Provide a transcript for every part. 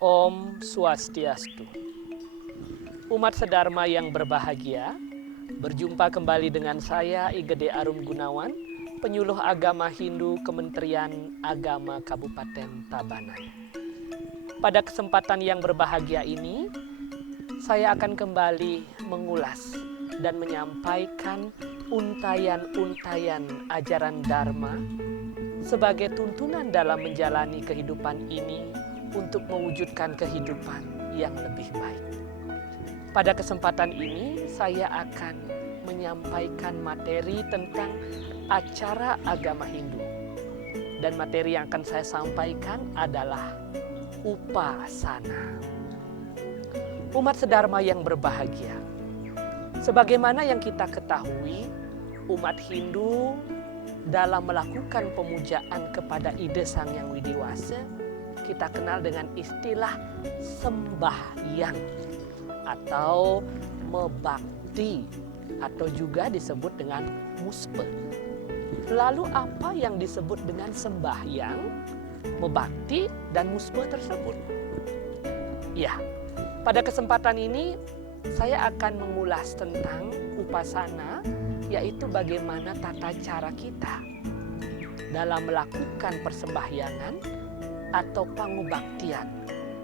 Om Swastiastu. Umat sedharma yang berbahagia, berjumpa kembali dengan saya Igede Arum Gunawan, penyuluh agama Hindu Kementerian Agama Kabupaten Tabanan. Pada kesempatan yang berbahagia ini, saya akan kembali mengulas dan menyampaikan untayan-untayan ajaran Dharma sebagai tuntunan dalam menjalani kehidupan ini untuk mewujudkan kehidupan yang lebih baik. Pada kesempatan ini saya akan menyampaikan materi tentang acara agama Hindu. Dan materi yang akan saya sampaikan adalah upasana. Umat sedharma yang berbahagia, sebagaimana yang kita ketahui, umat Hindu dalam melakukan pemujaan kepada ide Sang Hyang Widiwasa, kita kenal dengan istilah sembahyang atau mebakti atau juga disebut dengan muspe. Lalu apa yang disebut dengan sembahyang, mebakti, dan muspe tersebut? Ya, pada kesempatan ini saya akan mengulas tentang upasana, yaitu bagaimana tata cara kita dalam melakukan persembahyangan atau pangubaktian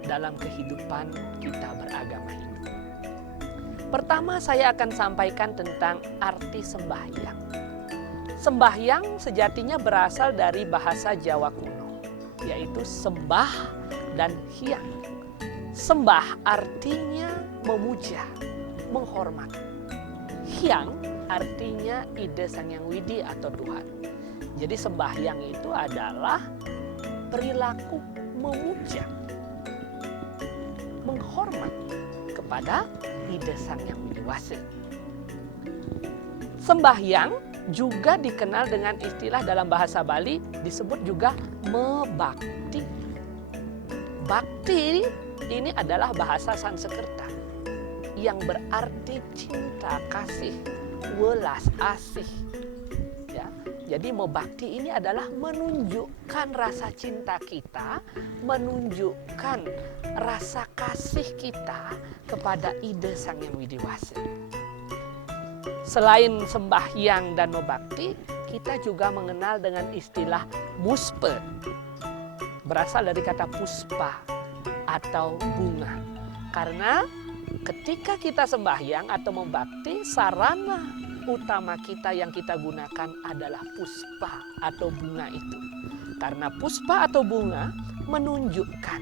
dalam kehidupan kita beragama Hindu. Pertama saya akan sampaikan tentang arti sembahyang. Sembahyang sejatinya berasal dari bahasa Jawa kuno, yaitu sembah dan hyang. Sembah artinya memuja, menghormat. Hyang artinya ide Sang Hyang Widi atau Tuhan. Jadi sembahyang itu adalah perilaku memuja, menghormat kepada ide Sang Hyang Widiwasa. Sembahyang juga dikenal dengan istilah dalam bahasa Bali disebut juga mebakti. Bakti ini adalah bahasa Sanskerta yang berarti cinta, kasih, welas asih. Ya, jadi mebakti ini adalah menunjukkan rasa cinta kita, menunjukkan rasa kasih kita kepada ide Sang Hyang Widiwasa. Selain sembahyang dan mebakti, kita juga mengenal dengan istilah muspe. Berasal dari kata puspa atau bunga. Karena ketika kita sembahyang atau membakti, sarana utama kita yang kita gunakan adalah puspa atau bunga itu. Karena puspa atau bunga menunjukkan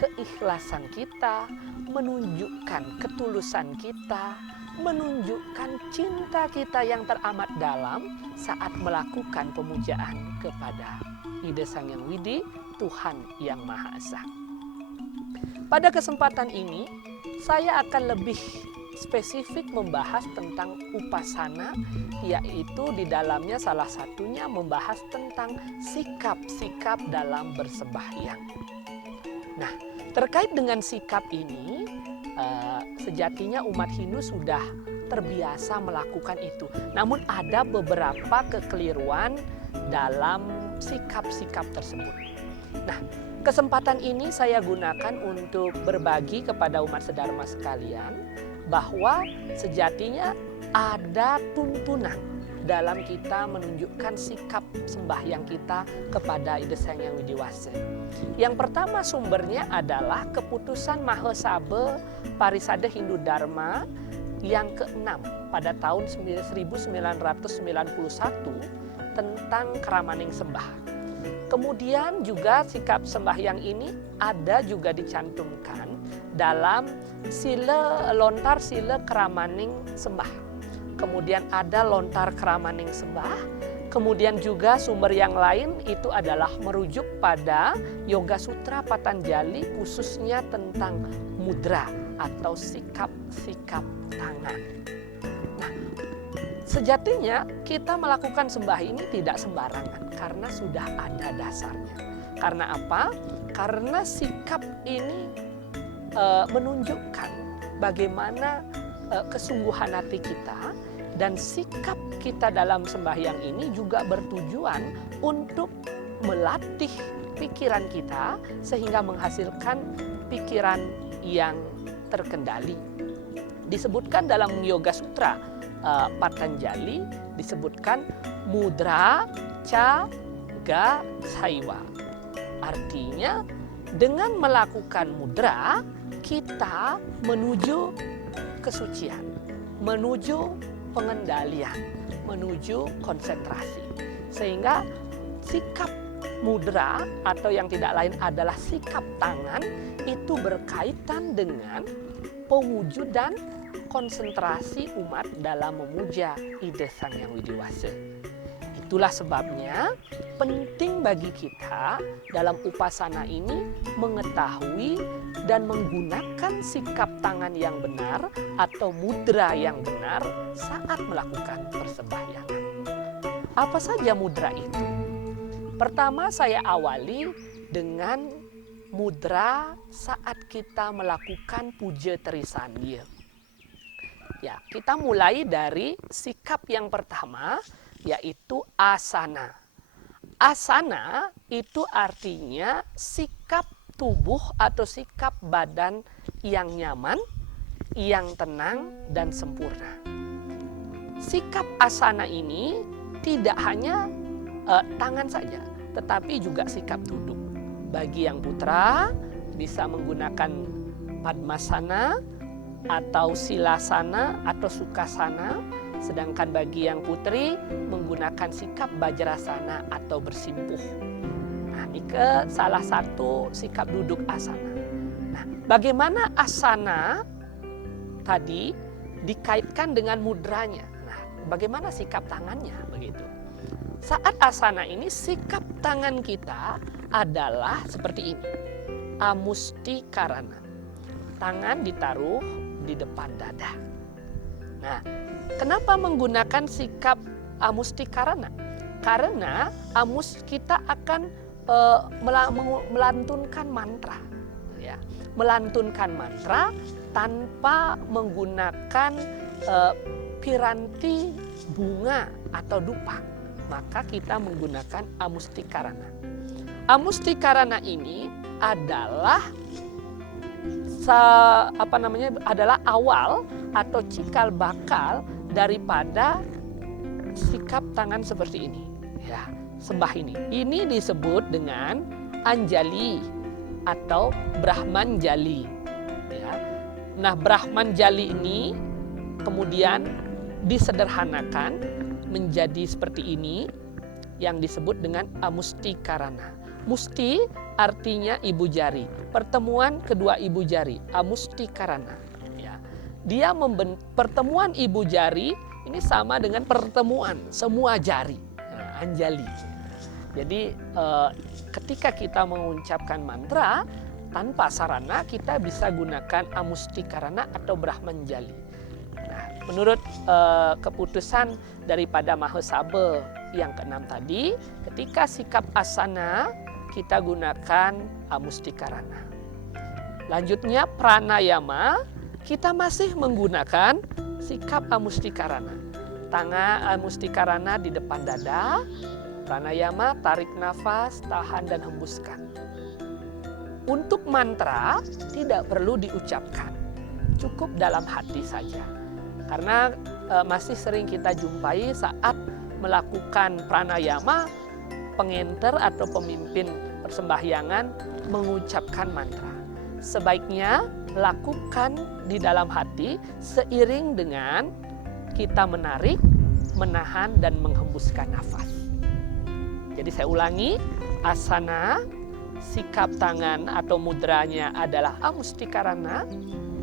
keikhlasan kita, menunjukkan ketulusan kita, menunjukkan cinta kita yang teramat dalam saat melakukan pemujaan kepada ide Sang Hyang Widi, Tuhan Yang Maha Esa. Pada kesempatan ini, saya akan lebih spesifik membahas tentang upasana, yaitu di dalamnya salah satunya membahas tentang sikap-sikap dalam bersembahyang. Nah, terkait dengan sikap ini, sejatinya umat Hindu sudah terbiasa melakukan itu. Namun ada beberapa kekeliruan dalam sikap-sikap tersebut. Nah, kesempatan ini saya gunakan untuk berbagi kepada umat sedharma sekalian bahwa sejatinya ada tuntunan dalam kita menunjukkan sikap sembahyang kita kepada ide Sang Hyang Widiwasa. Yang pertama sumbernya adalah keputusan Mahasabha Parisada Hindu Dharma yang ke-6 pada tahun 1991 tentang keramaning sembah. Kemudian juga sikap sembahyang ini ada juga dicantumkan dalam lontar sila keramaning sembah. Kemudian ada lontar keramaning sembah. Kemudian juga sumber yang lain itu adalah merujuk pada Yoga Sutra Patanjali, khususnya tentang mudra atau sikap-sikap tangan. Nah, sejatinya kita melakukan sembah ini tidak sembarangan karena sudah ada dasarnya. Karena apa? Karena sikap ini menunjukkan bagaimana kesungguhan hati kita, dan sikap kita dalam sembahyang ini juga bertujuan untuk melatih pikiran kita sehingga menghasilkan pikiran yang terkendali. Disebutkan dalam Yoga Sutra Patanjali, disebutkan mudra ca ga saiwa. Artinya dengan melakukan mudra kita menuju kesucian, menuju pengendalian, menuju konsentrasi. Sehingga sikap mudra atau yang tidak lain adalah sikap tangan itu berkaitan dengan pewujudan konsentrasi umat dalam memuja ide Sang Hyang Widiwasa. Itulah sebabnya penting bagi kita dalam upasana ini mengetahui dan menggunakan sikap tangan yang benar atau mudra yang benar saat melakukan persembahyangan. Apa saja mudra itu? Pertama saya awali dengan mudra saat kita melakukan puja trisandya. Ya, kita mulai dari sikap yang pertama, yaitu asana. Asana itu artinya sikap tubuh atau sikap badan yang nyaman, yang tenang dan sempurna. Sikap asana ini tidak hanya tangan saja, tetapi juga sikap duduk. Bagi yang putra bisa menggunakan padmasana atau silasana atau sukasana. Sedangkan bagi yang putri menggunakan sikap bajrasana atau bersimpuh. Nah, ini ke salah satu sikap duduk asana. Nah, bagaimana asana tadi dikaitkan dengan mudranya? Nah, bagaimana sikap tangannya begitu? Saat asana ini sikap tangan kita adalah seperti ini. Amustikarana. Tangan ditaruh di depan dada. Nah, kenapa menggunakan sikap amustikarana? Karena kita akan melantunkan mantra, ya, melantunkan mantra tanpa menggunakan piranti bunga atau dupa. Maka kita menggunakan amustikarana. Amustikarana ini adalah adalah awal atau cikal bakal daripada sikap tangan seperti ini. Ya, sembah ini. Ini disebut dengan anjali atau brahmanjali. Ya. Nah, brahmanjali ini kemudian disederhanakan menjadi seperti ini yang disebut dengan amustikarana. Musti artinya ibu jari, pertemuan kedua ibu jari, amustikarana. Ya. Dia pertemuan ibu jari ini sama dengan pertemuan semua jari, nah, anjali. Jadi ketika kita mengucapkan mantra tanpa sarana kita bisa gunakan amustikarana atau brahmanjali. Nah, menurut keputusan daripada Mahasabha yang keenam tadi, ketika sikap asana kita gunakan amustikarana. Lanjutnya pranayama, kita masih menggunakan sikap amustikarana. Tangan amustikarana di depan dada, pranayama tarik nafas, tahan dan hembuskan. Untuk mantra tidak perlu diucapkan, cukup dalam hati saja. Karena masih sering kita jumpai saat melakukan pranayama, pengenter atau pemimpin persembahyangan mengucapkan mantra. Sebaiknya lakukan di dalam hati seiring dengan kita menarik, menahan dan menghembuskan nafas. Jadi saya ulangi, asana, sikap tangan atau mudranya adalah amustikarana,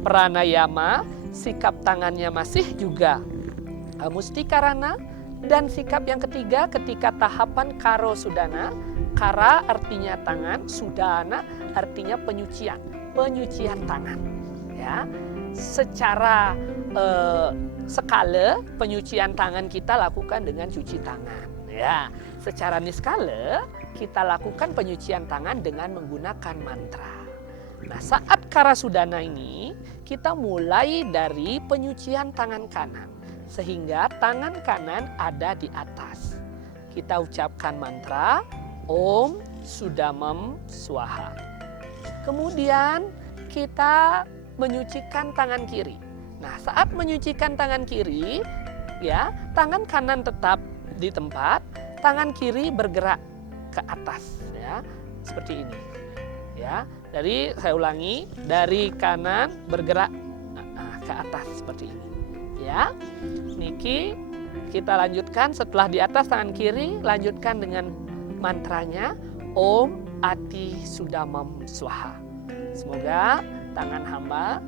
pranayama, sikap tangannya masih juga amustikarana, dan sikap yang ketiga ketika tahapan karo sudana. Kara artinya tangan, sudana artinya penyucian, penyucian tangan. Ya, secara skala penyucian tangan kita lakukan dengan cuci tangan. Ya, secara niskala kita lakukan penyucian tangan dengan menggunakan mantra. Nah, saat kara sudana ini kita mulai dari penyucian tangan kanan. Sehingga tangan kanan ada di atas. Kita ucapkan mantra Om Sudamam Swaha. Kemudian kita menyucikan tangan kiri. Nah, saat menyucikan tangan kiri, ya, tangan kanan tetap di tempat, tangan kiri bergerak ke atas, ya, seperti ini. Ya, dari saya ulangi, dari kanan bergerak ke atas seperti ini. Ya, niki kita lanjutkan setelah di atas tangan kiri, lanjutkan dengan mantranya Om Ati Sudamam Swaha. Semoga tangan hamba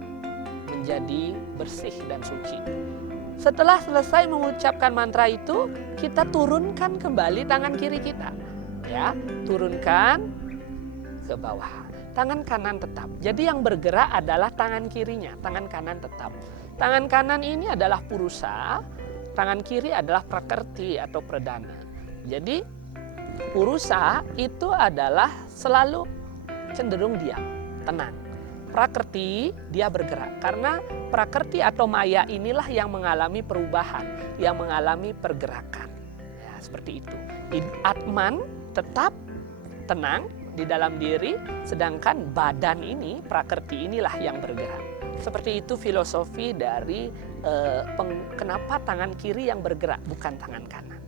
menjadi bersih dan suci. Setelah selesai mengucapkan mantra itu, kita turunkan kembali tangan kiri kita. Ya, turunkan ke bawah. Tangan kanan tetap. Jadi yang bergerak adalah tangan kirinya, tangan kanan tetap. Tangan kanan ini adalah purusa, tangan kiri adalah prakerti atau perdana. Jadi purusa itu adalah selalu cenderung diam, tenang. Prakerti dia bergerak karena prakerti atau maya inilah yang mengalami perubahan, yang mengalami pergerakan. Ya, seperti itu. Atman tetap tenang di dalam diri, sedangkan badan ini, prakerti inilah yang bergerak. Seperti itu filosofi dari kenapa tangan kiri yang bergerak bukan tangan kanan.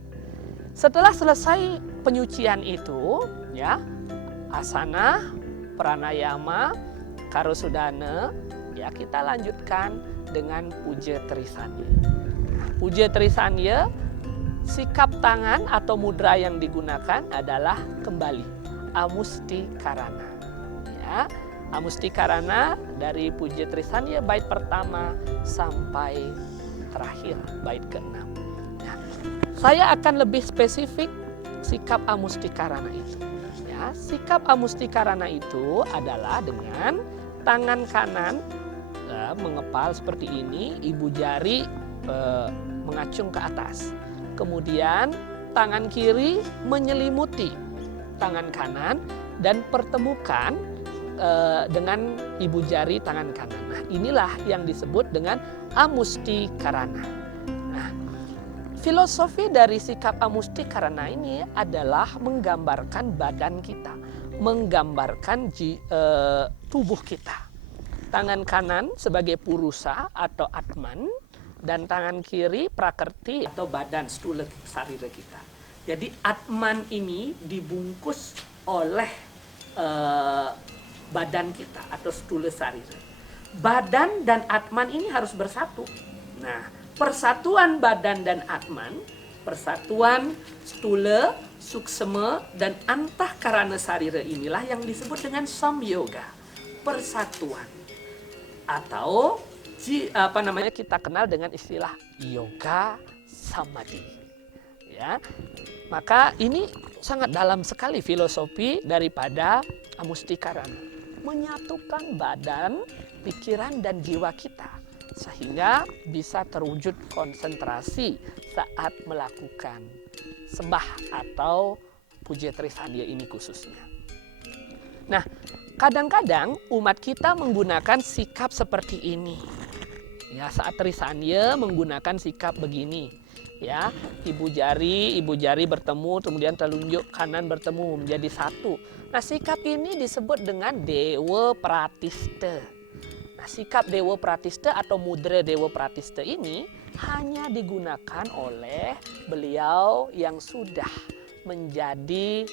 Setelah selesai penyucian itu, ya, asana, pranayama, karosudana, ya, kita lanjutkan dengan puja trisanya. Puja trisanya, sikap tangan atau mudra yang digunakan adalah kembali amusti karana. Ya, amusti karana dari puja trisanya bait pertama sampai terakhir bait ke-6. Nah, saya akan lebih spesifik sikap amusti karana itu. Ya, sikap amusti karana itu adalah dengan tangan kanan mengepal seperti ini, ibu jari mengacung ke atas. Kemudian tangan kiri menyelimuti tangan kanan dan pertemukan dengan ibu jari tangan kanan. Nah, inilah yang disebut dengan amusti karana. Nah, filosofi dari sikap amusti karana ini adalah menggambarkan badan kita, menggambarkan tubuh kita. Tangan kanan sebagai purusa atau atman, dan tangan kiri prakerti atau badan stula sarira kita. Jadi atman ini dibungkus oleh badan kita atau stula sarira. Badan dan atman ini harus bersatu. Nah, persatuan badan dan atman, persatuan stula, suksema, dan antahkarana sarira inilah yang disebut dengan samyoga, persatuan. Atau kita kenal dengan istilah yoga samadhi. Ya, maka ini sangat dalam sekali filosofi daripada amusti karana, menyatukan badan, pikiran, dan jiwa kita sehingga bisa terwujud konsentrasi saat melakukan sembah atau puja trisandya ini khususnya. Nah, kadang-kadang umat kita menggunakan sikap seperti ini. Ya, saat trisandya menggunakan sikap begini. Ya, ibu jari bertemu, kemudian telunjuk kanan bertemu menjadi satu. Nah, sikap ini disebut dengan Dewa Pratista. Nah, sikap Dewa Pratista atau mudra Dewa Pratista ini hanya digunakan oleh beliau yang sudah menjadi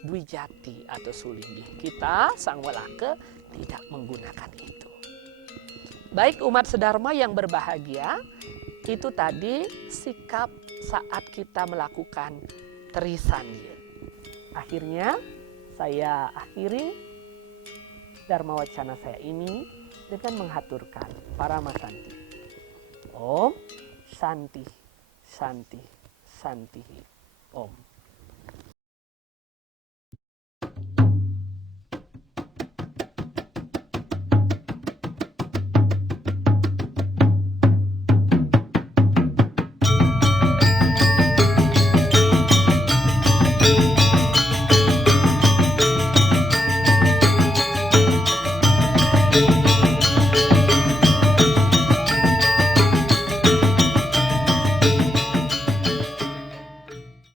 Dwijati atau Sulinggi. Kita Sang Walaka tidak menggunakan itu. Baik umat sedharma yang berbahagia, itu tadi sikap saat kita melakukan trisandya. Akhirnya saya akhiri Dharma Wacana saya ini dengan menghaturkan Paramasanti. Om Santi, Santi, Santi. Om.